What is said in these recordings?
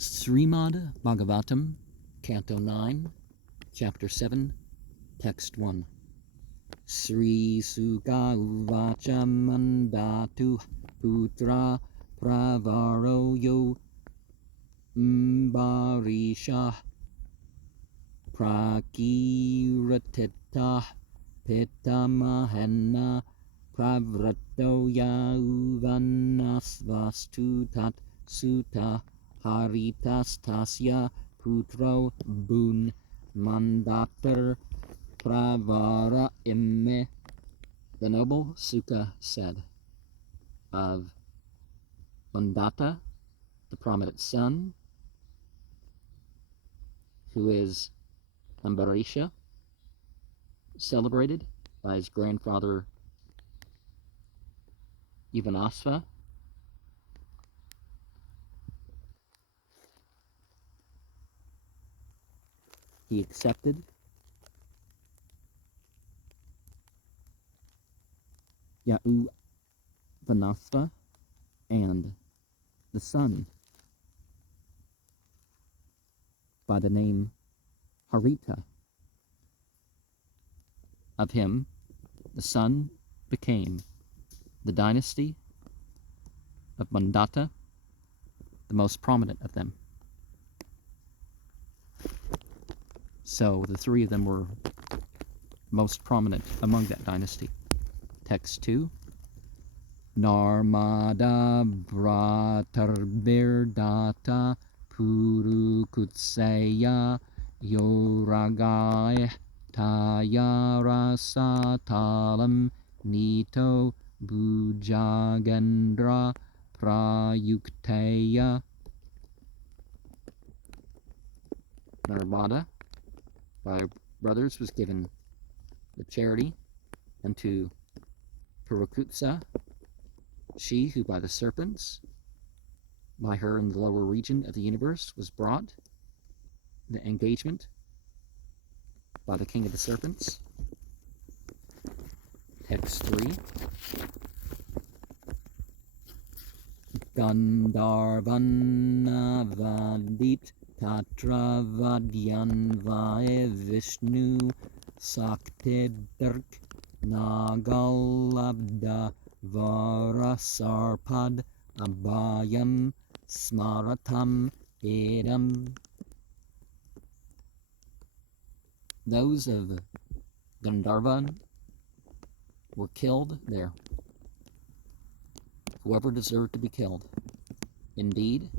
Srimad Bhagavatam, Canto 9, Chapter 7, Text 1. Sri Sukha Uvacha Mandatu Putra Pravaro Yo Mbarisha Prakiratita Pitamahena Pravrato Yauvanasvastu Tat Sutta Haritas Tasya Putro Bun Mandatar Pravara Imme. The noble Sukha said of Mandata, the prominent son, who is Ambarisha, celebrated by his grandfather Ivanasva, he accepted Vanasva and the son by the name Harita. Of him, the son became the dynasty of Mandata, the most prominent of them. So the three of them were most prominent among that dynasty. Text 2. Narmada Bhratarbirdata Purukutseya Yoragai Tayarasatalam Nito Bujagendra Prayukteya. Narmada, by her brothers, was given the charity unto Purukutsa, she who by the serpents, by her in the lower region of the universe, was brought in the engagement by the king of the serpents. Text 3. Gandharvana Vadit Tatra Vadyan Vae Vishnu Saktidirk Nagalabda Varasarpad Abhayam Smaratam Edam. Those of Gandharvan were killed there. Whoever deserved to be killed. Indeed,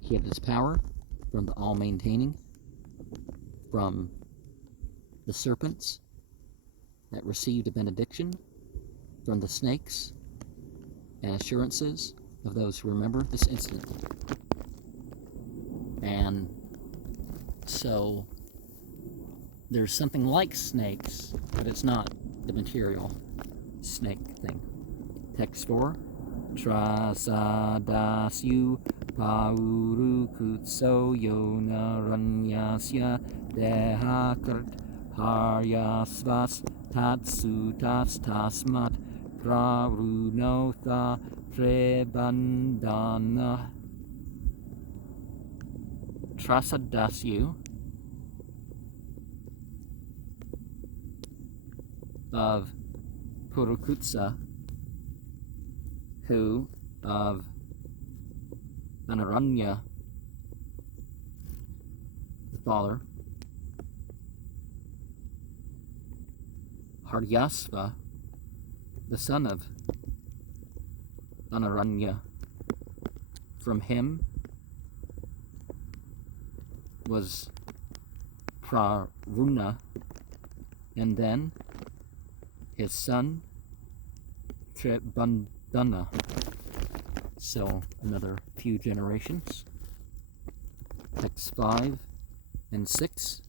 he had his power from the all-maintaining, from the serpents that received a benediction, from the snakes and assurances of those who remember this incident. And so there's something like snakes, but it's not the material snake thing. Text 4. Trasadasyu Paurukutso Yonaranyasya Dehakart Haryasvas Tatsutas Tasmat Prarunotha Trebandana. Trasadasyu of Purukutsa, who of Anaranya, the father, Haryasva, the son of Anaranya, from him was Praruna, and then his son Trebandana. So another few generations. Text 5 and 6.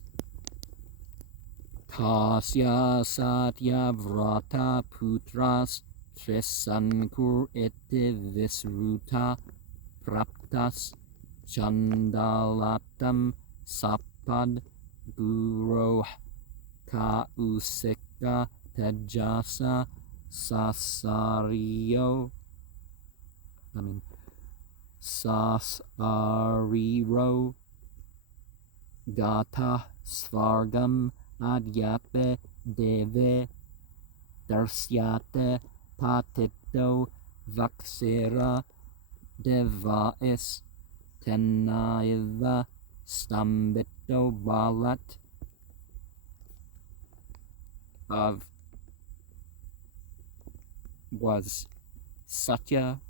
Tasya Satya Vrata Putras Trisankur iti Visruta Praptas Chandalatam Sapad Guro Kausika Tejasa Sasario. sasvariro gata svargam adyape deve darsyate patito vaksera devais tenaiva stambito balat. Of was Satya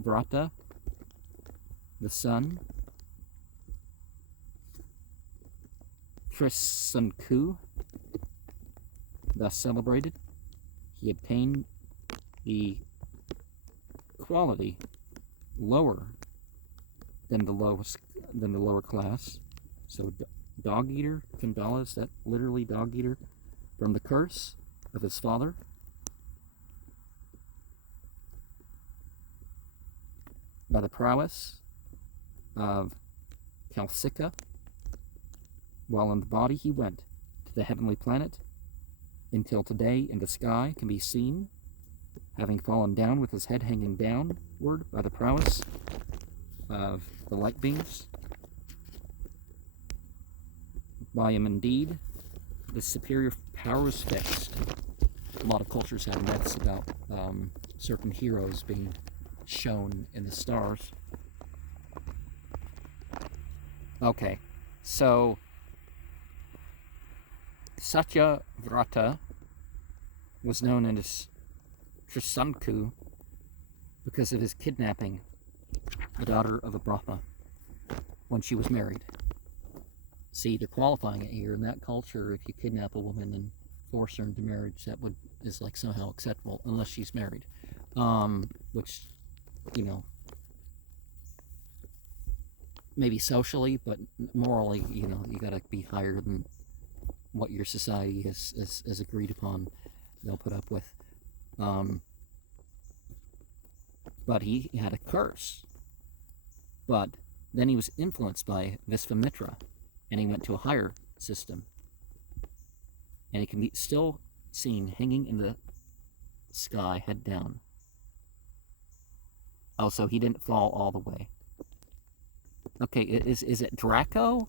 Vrata, the son. Trisanku, thus celebrated, he obtained the quality lower than the lower class. So dog eater, Kandala, is that literally dog eater? From the curse of his father. By the prowess of Kalsika, while in the body he went to the heavenly planet, until today in the sky can be seen, having fallen down with his head hanging downward by the prowess of the light beams. By him indeed, the superior power is fixed. A lot of cultures have myths about certain heroes being shown in the stars. Okay, so Satya Vrata was known as Trisanku because of his kidnapping the daughter of a Brahma when she was married. See, they're qualifying it here in that culture. If you kidnap a woman and force her into marriage, that is like somehow acceptable unless she's married, which, you know, maybe socially, but morally, you know, you gotta be higher than what your society has agreed upon. They'll put up with. But he had a curse. But then he was influenced by Visvamitra, and he went to a higher system. And he can be still seen hanging in the sky, head down. Oh, so he didn't fall all the way. Okay, is it Draco?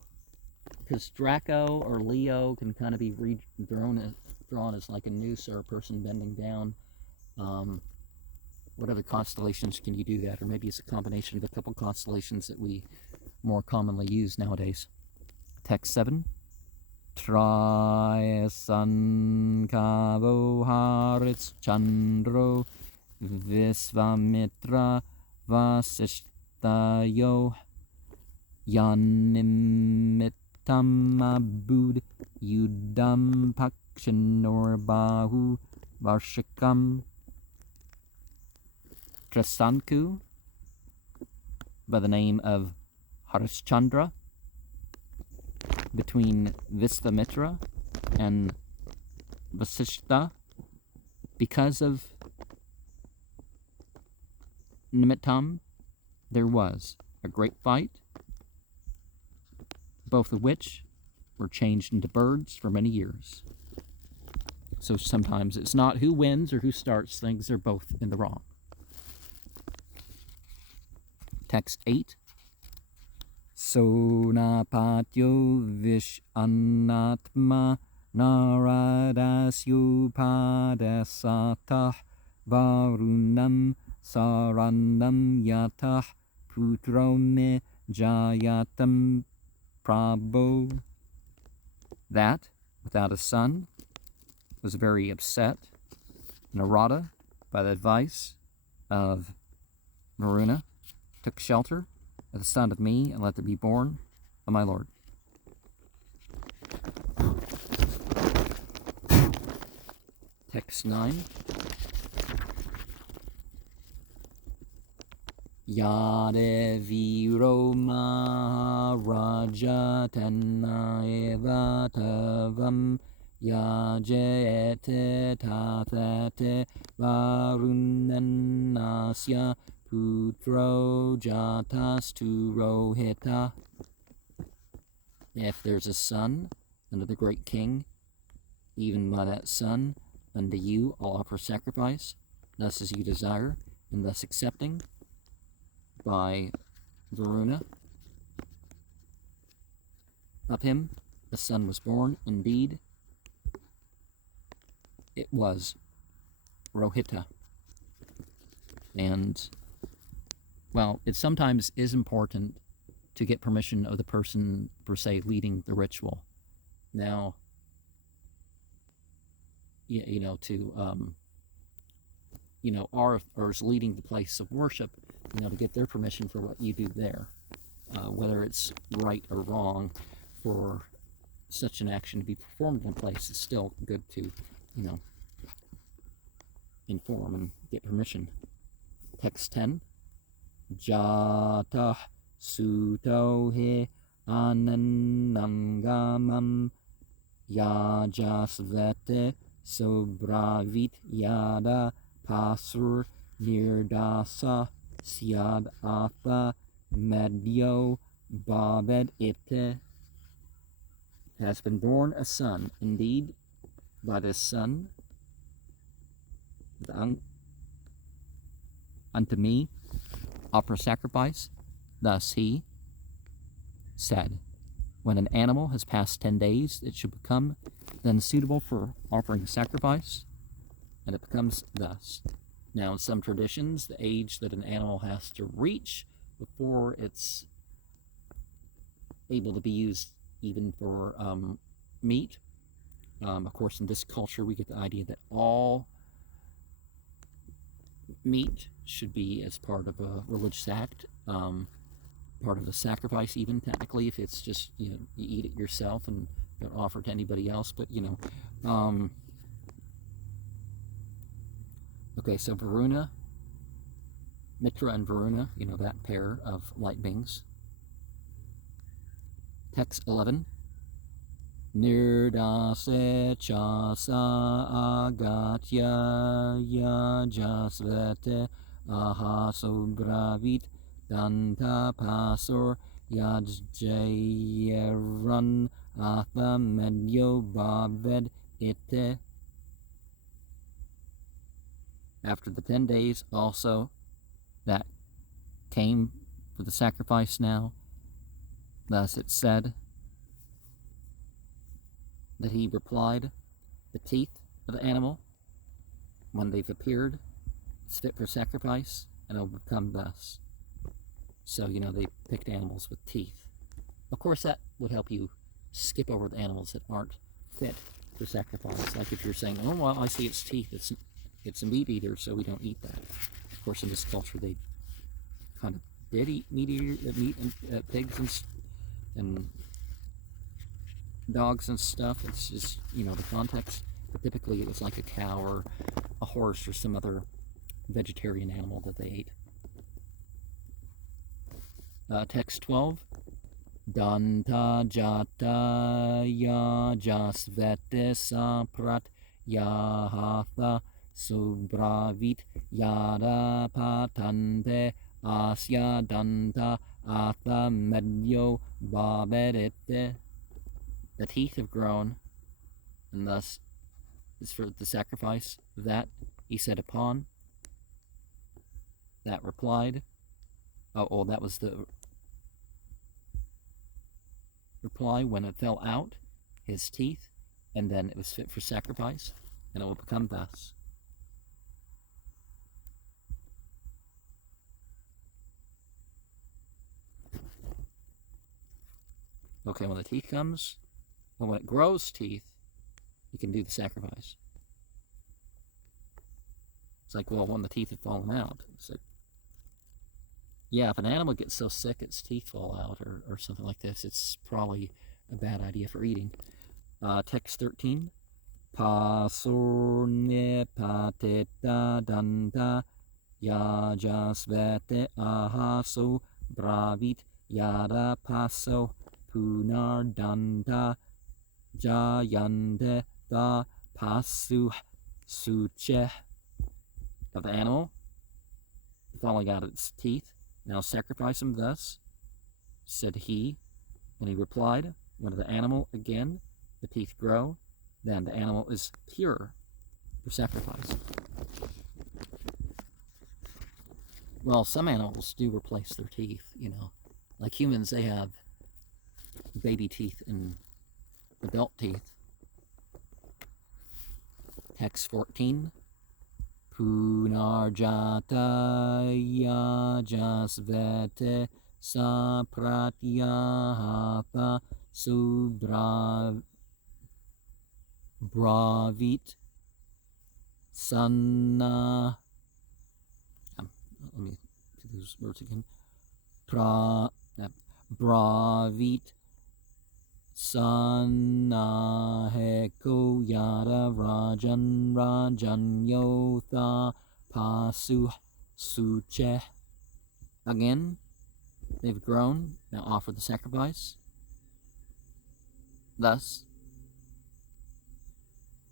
Because Draco or Leo can kind of be drawn as like a noose or a person bending down. What other constellations can you do that? Or maybe it's a combination of a couple constellations that we more commonly use nowadays. Text 7. Trisankavo Harits Chandro Visvamitra Vasishtayo Yanimitamabud Yudam Pakshanorbahu Varshikam. Trisanku, by the name of Harishchandra, between Visvamitra and Vasishta, because of Nimittam, there was a great fight, both of which were changed into birds for many years. So sometimes it's not who wins or who starts things, they're both in the wrong. Text 8. Sonapatyo vish anatma naradasyo padasatah varunam saranam yatah putrome jayatam prabho. That, without a son, was very upset. Narada, by the advice of Varuna, took shelter of the son of me, and let there be born of my Lord. Text 9. Yadeviro Maharaja Tanaeva Tavam Yajete Tathate Varunanasya Putro Jatas tu Rohita. If there's a son unto the great king, even by that son unto you I'll offer sacrifice, thus as you desire, and thus accepting by Varuna. Of him a son was born. Indeed, it was Rohita. And, well, it sometimes is important to get permission of the person, per se, leading the ritual. Now, or is leading the place of worship, to get their permission for what you do there. Whether it's right or wrong for such an action to be performed in a place is still good to, inform and get permission. Text 10. Jata suto he ananangamam yajasvete sobravit yada pasur nirdasa syad atha medyo babed ite. Has been born a son. Indeed, by this son, unto me offer sacrifice. Thus he said, when an animal has passed 10 days, it should become then suitable for offering sacrifice, and it becomes thus. Now, in some traditions, the age that an animal has to reach before it's able to be used even for meat. Of course, in this culture, we get the idea that all meat should be as part of a religious act, part of a sacrifice, even technically, if it's just, you eat it yourself and don't offer it to anybody else. But, okay, so Varuna, Mitra and Varuna, that pair of light beings. Text 11. Nirdase chasa agatya yajasvete ahasobravit danta pasor yajjayeran atha medyo baved ite. After the 10 days also that came for the sacrifice now, thus it said that he replied, the teeth of the animal, when they've appeared, is fit for sacrifice, and it will become thus. So, they picked animals with teeth. Of course, that would help you skip over the animals that aren't fit for sacrifice. Like if you're saying, oh, well, I see its teeth, it's a meat eater, so we don't eat that. Of course, in this culture, they kind of did eat meat and pigs and dogs and stuff. It's just, the context. But typically, it was like a cow or a horse or some other vegetarian animal that they ate. Text 12. Danta jata yajasvete saprat yahatha subravit yada patante asya danta atha medyo babedete. The teeth have grown, and thus is for the sacrifice that he said upon. That replied, that was the reply when it fell out, his teeth, and then it was fit for sacrifice, and it will become thus. Okay, when the teeth comes, when it grows teeth, you can do the sacrifice. It's like, well, when the teeth have fallen out. It's like, yeah, if an animal gets so sick its teeth fall out or something like this, it's probably a bad idea for eating. Text 13. Pasurne pateta danta yajasvete ahaso bravit yada paso punar danta jayante da pasu suche. Of the animal falling out its teeth. Now sacrifice him thus, said he. And he replied, when the animal again, the teeth grow, then the animal is pure for sacrifice. Well, some animals do replace their teeth, you know. Like humans, they have baby teeth and adult teeth. Text 14. Punarjataya jasvete sapratyahapa subravit sanna. Let me do those words again. Bravit Sanaheko yada rajan yotha pasu suche. Again, they've grown, now offer the sacrifice. Thus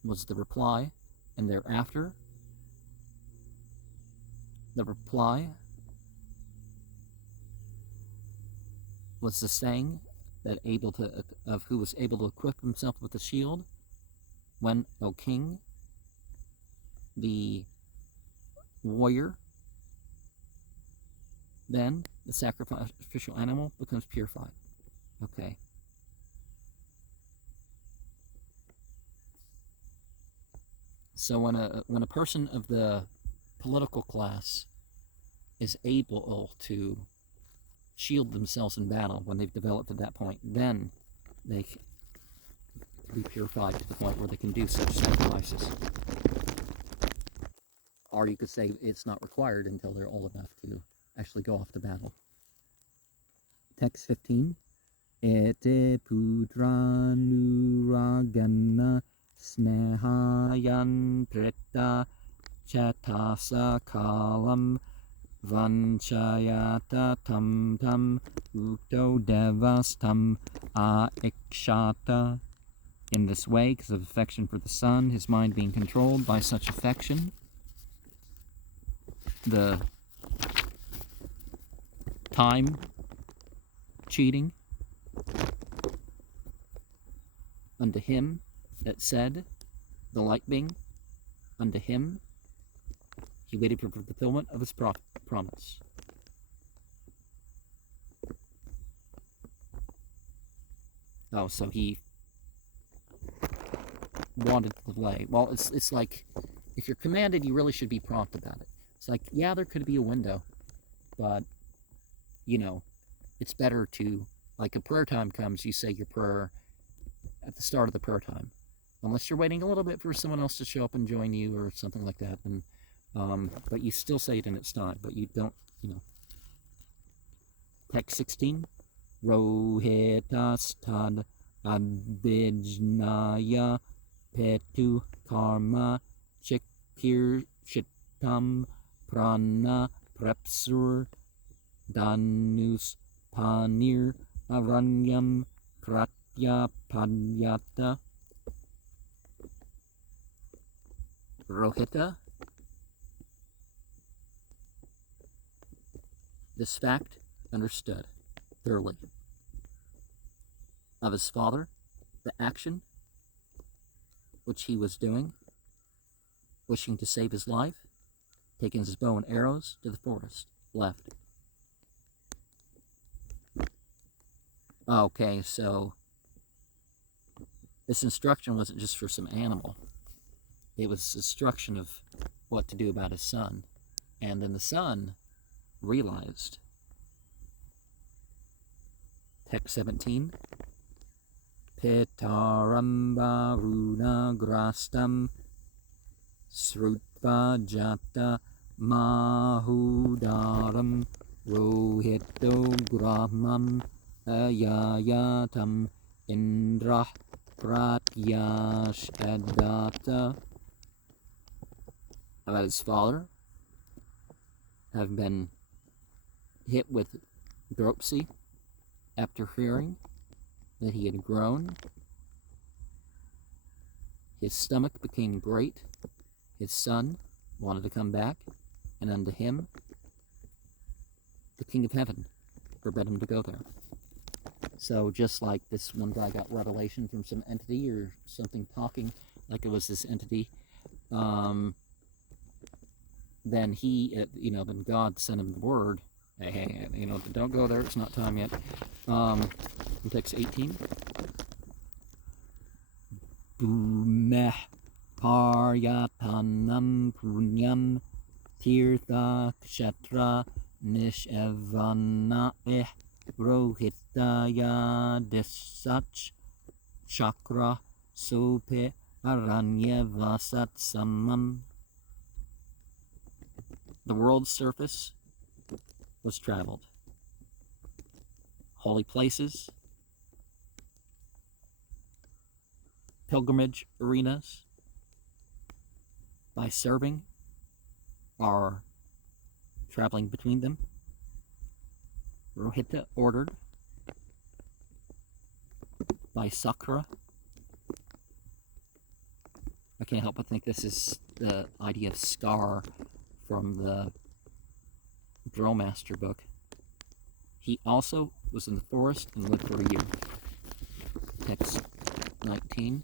was the reply, and thereafter the reply was the saying that of who was able to equip himself with the shield, when, O king, the warrior, then the sacrificial animal becomes purified. Okay. So when a person of the political class is able to shield themselves in battle, when they've developed to that point, then they can be purified to the point where they can do such sacrifices. Or you could say it's not required until they're old enough to actually go off to battle. Text 15. Ete putranuragana snehayan preta chatasa kalam vanchayata tam tam ukto devastam aikshata. In this way, because of affection for the son, his mind being controlled by such affection, the time cheating unto him that said, the light being unto him, he waited for the fulfillment of his promise. Oh, so he wanted to delay. Well, it's like, if you're commanded, you really should be prompt about it. It's like, yeah, there could be a window, but, you know, it's better to, like, a prayer time comes, you say your prayer at the start of the prayer time. Unless you're waiting a little bit for someone else to show up and join you or something like that. And but you still say it in its time, but you don't, you know. Text 16. Rohitas tad abijnaya petu karma chikir chitam prana prepsur danus panir aranyam kratya panyata. Rohita. This fact understood thoroughly of his father, the action which he was doing, wishing to save his life, taking his bow and arrows to the forest, left. Okay, so this instruction wasn't just for some animal. It was instruction of what to do about his son. And then the son realized. Text 17. Petaram varuna grastam srutva jata mahudaram rohito gramam ayayatam indra pratyashadata. About his father having been hit with dropsy after hearing that he had grown. His stomach became great. His son wanted to come back, and unto him the King of Heaven forbade him to go there. So just like this one guy got revelation from some entity or something talking like it was this entity, then then God sent him the word, hey, don't go there, it's not time yet. In text 18, Bhumeh Paryatanam Punyam Tirtha Kshetra Nishevana Rohitaya Desach Chakra Sope Aranyavasat Samam. The world's surface was traveled. Holy places, pilgrimage arenas, by serving or traveling between them. Rohita ordered by Sakra. I can't help but think this is the idea of Scar from the Drillmaster book. He also was in the forest and lived for a year. Text 19.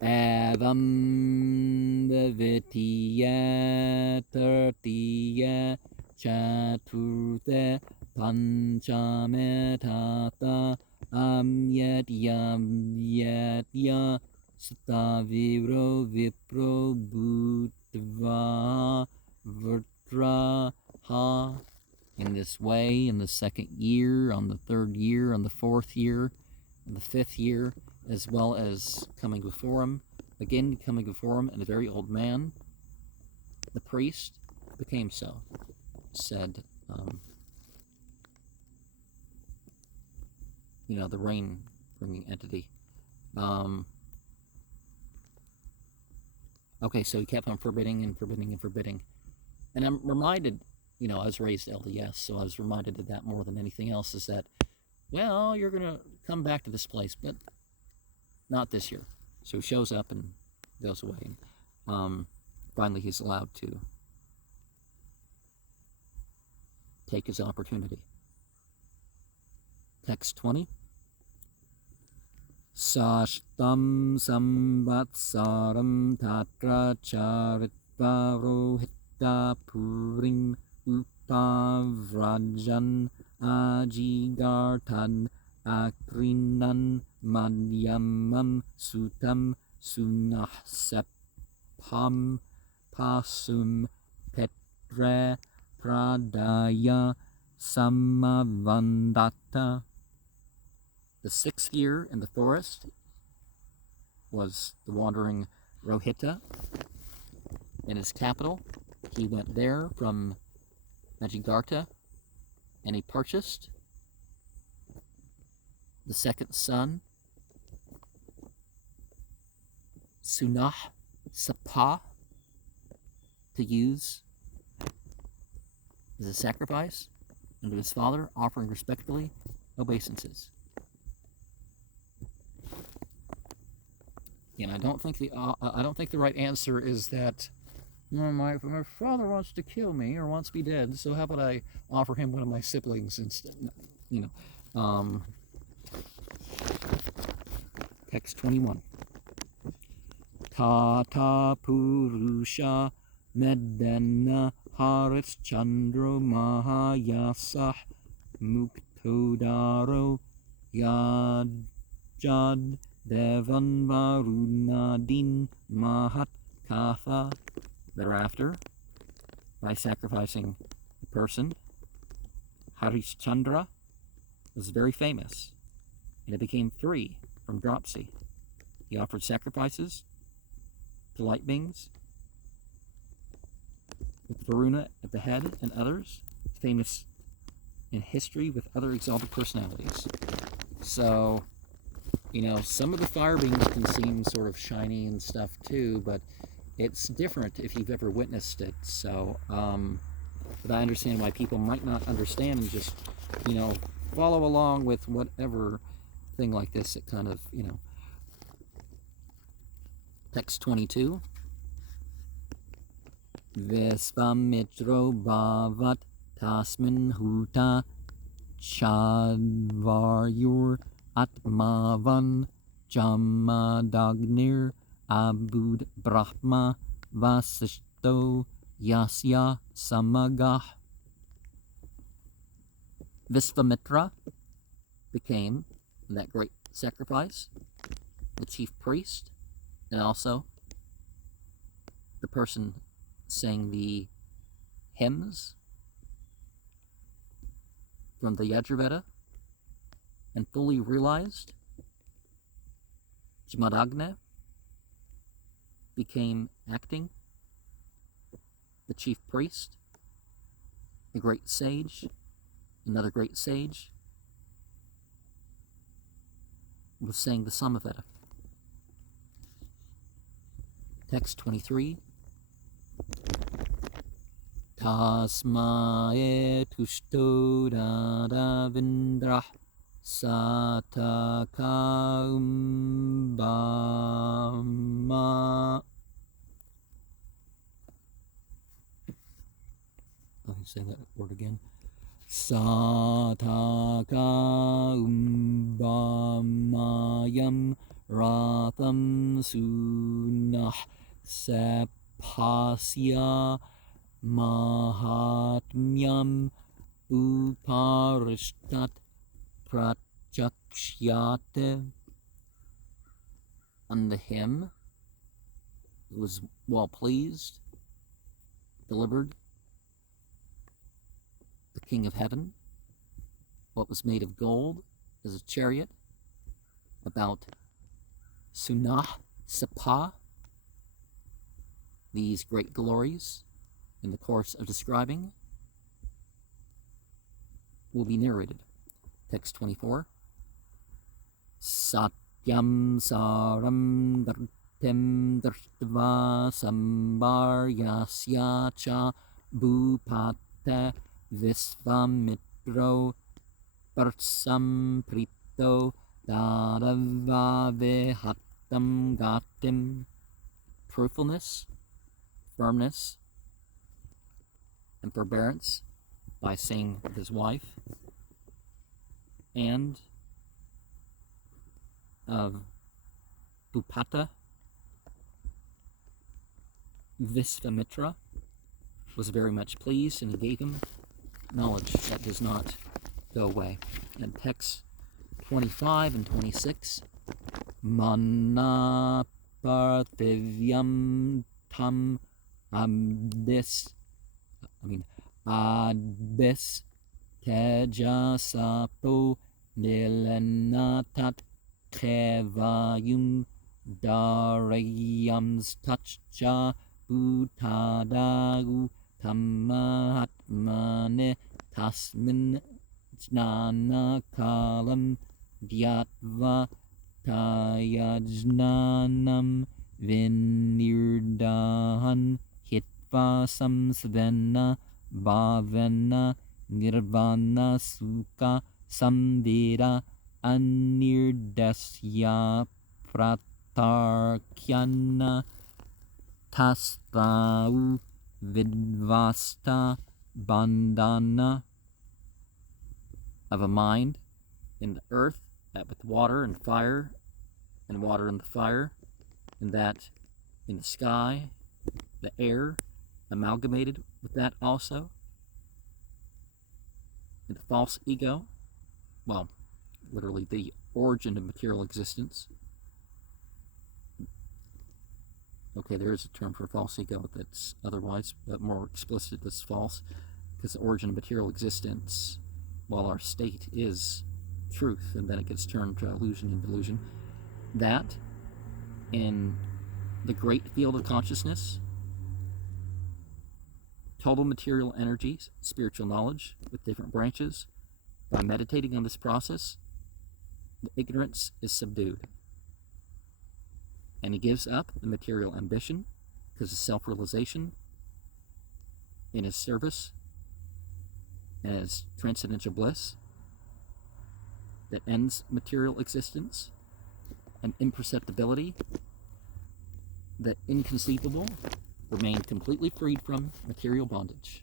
Evam Devitiya Tartiya Chaturtha Panchametata Amyatyamyatya Staviro Vipro Bhutva Vertraha. In this way, in the second year, on the third year, on the fourth year, on the fifth year, as well as coming before him, and a very old man, the priest became so, said, the rain-bringing entity. Okay, so he kept on forbidding and forbidding and forbidding. And I'm reminded, I was raised LDS, so I was reminded of that more than anything else, is that, well, you're going to come back to this place, but not this year. So he shows up and goes away. Finally, he's allowed to take his opportunity. Text 20. Sashtam samvatsaram tatra charitva rohita purim upavrajan ajigartan akrinan madhyamam sutam sunahsepam pasum petre pradaya samavandata. The 6th year in the forest was the wandering Rohita in his capital. He went there from Majigarta, and he purchased the second son, Sunah Sapa, to use as a sacrifice unto his father, offering respectfully obeisances. And I don't think the right answer is that my father wants to kill me or wants me dead, so how about I offer him one of my siblings instead? Text 21. Tata Purusha Medena Haris Chandro Mahayasah Muktodaro Yajad Devan Varunadin Mahat Katha. Thereafter, by sacrificing a person, Harishchandra was very famous, and it became 3 from dropsy. He offered sacrifices to light beings, with Varuna at the head and others, famous in history with other exalted personalities. So, some of the fire beings can seem sort of shiny and stuff too, but it's different if you've ever witnessed it. So, but I understand why people might not understand and just, follow along with whatever thing like this. It kind of, Text 22. Vespamitro bhavat tasmin huta chadvaryur atmavan jamadagnir abud brahma vasishto yasya samagah. Visvamitra became, in that great sacrifice, the chief priest, and also the person saying the hymns from the Yajurveda, and fully realized Jamadagna became acting the chief priest, the great sage, another great sage, was saying the Samaveda. Text 23. Tasmae tushto dadavindrah satakaumbama. Let me say that word again. Satakaumbammayam ratham sunah sapasya mahatmyam uparishtat prachakshyate. And the hymn was well pleased, delivered the King of Heaven what was made of gold as a chariot, about Sunah Sapa, these great glories in the course of describing will be narrated. Text 24. Satyam saram dhartem dhartva sambaryasya cha bhupata visvamitro parsam prito dadavavehatam gatim. Truthfulness, firmness, and forbearance by saying with his wife, and of Bhupata, Visvamitra was very much pleased, and he gave him knowledge that does not go away. And texts 25 and 26, Mana parthivyam tam adis tejasapo nilenatat kevayum darayams tachcha bhutadagu tamahatmane tasmin jnana kalam dyatva tayajnanam vinirdahan hitva samsvena bhavena nirvana sukha samvira anirdasya pratarkyana tasvau vidvasta bandhana. Of a mind in the earth, that with water and fire, and water and the fire, and that in the sky, the air, amalgamated with that also, and the false ego, well, literally the origin of material existence. Okay, there is a term for false ego that's otherwise, but more explicit, that's false, because the origin of material existence, while our state is truth, and then it gets turned to illusion and delusion, that in the great field of consciousness, total material energies, spiritual knowledge with different branches, by meditating on this process, the ignorance is subdued. And he gives up the material ambition because of self-realization in his service and his transcendental bliss that ends material existence, and imperceptibility that inconceivable remain completely freed from material bondage.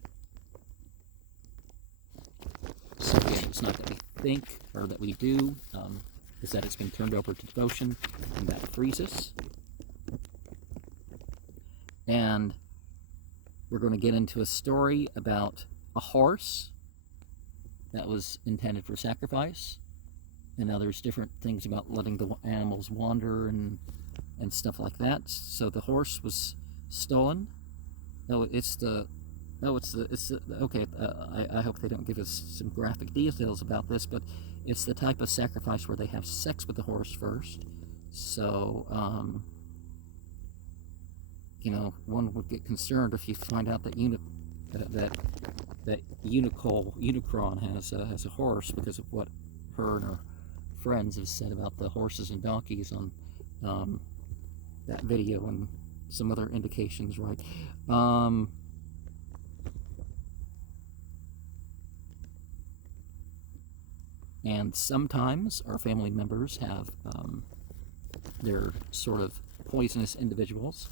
So again, it's not that we think or that we do, is that it's been turned over to devotion, and that frees us. And we're going to get into a story about a horse that was intended for sacrifice. And now there's different things about letting the animals wander and stuff like that. So the horse was stolen. No, it's the okay. I hope they don't give us some graphic details about this, but it's the type of sacrifice where they have sex with the horse first. So you know, one would get concerned if you find out that Unicron has a horse, because of what her and her friends have said about the horses and donkeys on that video and some other indications, right? And sometimes our family members have they're sort of poisonous individuals,